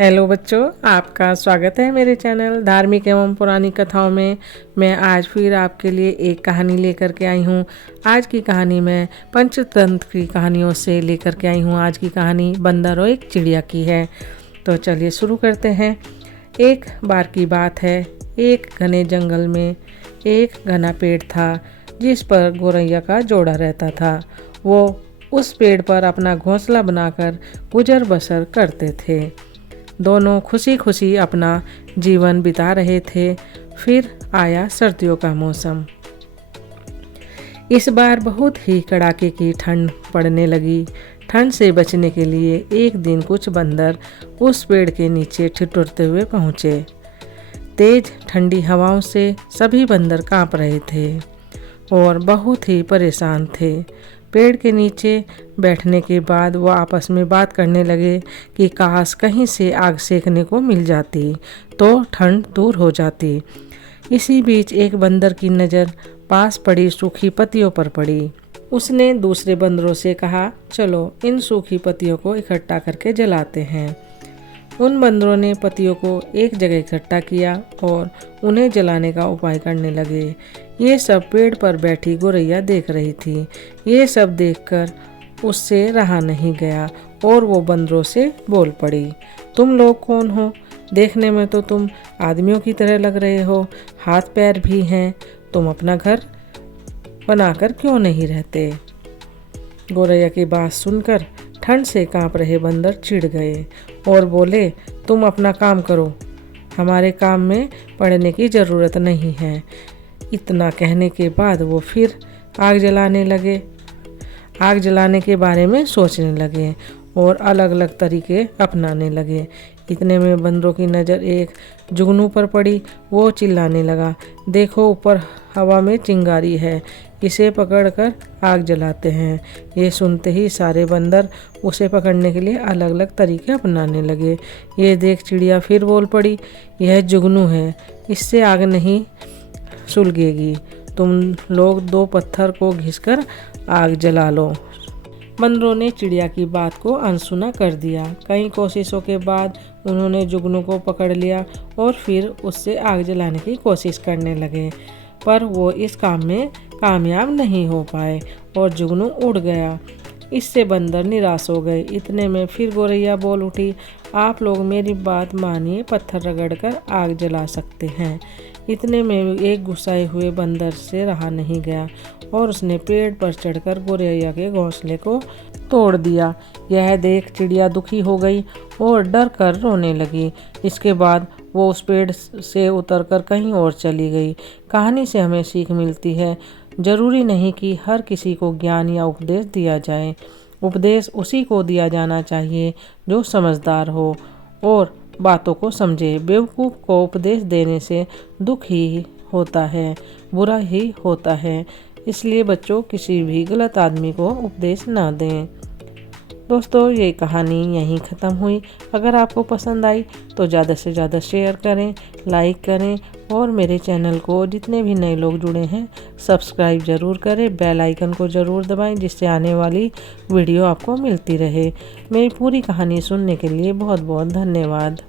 Hello बच्चों, आपका स्वागत है मेरे चैनल धार्मिक एवं पुरानी कथाओं में। मैं आज फिर आपके लिए एक कहानी लेकर के आई हूँ। आज की कहानी मैं पंचतंत्र की कहानियों से लेकर के आई हूँ। आज की कहानी बंदर और एक चिड़िया की है। तो चलिए शुरू करते हैं। एक बार की बात है, एक घने जंगल में एक घना पेड़ था जिस पर गौरैया का जोड़ा रहता था। वो उस पेड़ पर अपना घोंसला बनाकर गुजर बसर करते थे। दोनों खुशी खुशी अपना जीवन बिता रहे थे। फिर आया सर्दियों का मौसम। इस बार बहुत ही कड़ाके की ठंड पड़ने लगी। ठंड से बचने के लिए एक दिन कुछ बंदर उस पेड़ के नीचे ठिठुरते हुए पहुँचे। तेज ठंडी हवाओं से सभी बंदर कांप रहे थे और बहुत ही परेशान थे। पेड़ के नीचे बैठने के बाद वो आपस में बात करने लगे कि काश कहीं से आग सेकने को मिल जाती तो ठंड दूर हो जाती। इसी बीच एक बंदर की नज़र पास पड़ी सूखी पत्तियों पर पड़ी। उसने दूसरे बंदरों से कहा, चलो इन सूखी पत्तियों को इकट्ठा करके जलाते हैं। उन बंदरों ने पत्तियों को एक जगह इकट्ठा किया और उन्हें जलाने का उपाय करने लगे। ये सब पेड़ पर बैठी गौरैया देख रही थी। ये सब देखकर उससे रहा नहीं गया और वो बंदरों से बोल पड़ी, तुम लोग कौन हो? देखने में तो तुम आदमियों की तरह लग रहे हो, हाथ पैर भी हैं। तुम अपना घर बनाकर क्यों नहीं रहते? गौरैया की बात सुनकर ठंड से कांप रहे बंदर चिढ़ गए और बोले, तुम अपना काम करो, हमारे काम में पड़ने की ज़रूरत नहीं है। इतना कहने के बाद वो फिर आग जलाने लगे। आग जलाने के बारे में सोचने लगे और अलग अलग तरीके अपनाने लगे। इतने में बंदरों की नज़र एक जुगनू पर पड़ी। वो चिल्लाने लगा, देखो ऊपर हवा में चिंगारी है, इसे पकड़कर आग जलाते हैं। ये सुनते ही सारे बंदर उसे पकड़ने के लिए अलग अलग तरीके अपनाने लगे। ये देख चिड़िया फिर बोल पड़ी, यह जुगनू है, इससे आग नहीं सुलगेगी। तुम लोग दो पत्थर को घिसकर आग जला लो। बंदरों ने चिड़िया की बात को अनसुना कर दिया। कई कोशिशों के बाद उन्होंने जुगनू को पकड़ लिया और फिर उससे आग जलाने की कोशिश करने लगे, पर वो इस काम में कामयाब नहीं हो पाए और जुगनू उड़ गया। इससे बंदर निराश हो गए। इतने में फिर गौरैया बोल उठी, आप लोग मेरी बात मानिए, पत्थर रगड़कर आग जला सकते हैं। इतने में एक गुस्साए हुए बंदर से रहा नहीं गया और उसने पेड़ पर चढ़कर गौरैया के घोंसले को तोड़ दिया। यह देख चिड़िया दुखी हो गई और डर कर रोने लगी। इसके बाद वो उस पेड़ से उतरकर कहीं और चली गई। कहानी से हमें सीख मिलती है, जरूरी नहीं कि हर किसी को ज्ञान या उपदेश दिया जाए। उपदेश उसी को दिया जाना चाहिए जो समझदार हो और बातों को समझे। बेवकूफ़ को उपदेश देने से दुख ही होता है, बुरा ही होता है। इसलिए बच्चों किसी भी गलत आदमी को उपदेश ना दें। दोस्तों, ये कहानी यहीं ख़त्म हुई। अगर आपको पसंद आई तो ज़्यादा से ज़्यादा शेयर करें, लाइक करें और मेरे चैनल को जितने भी नए लोग जुड़े हैं सब्सक्राइब ज़रूर करें। बेल आइकन को ज़रूर दबाएं जिससे आने वाली वीडियो आपको मिलती रहे। मेरी पूरी कहानी सुनने के लिए बहुत बहुत धन्यवाद।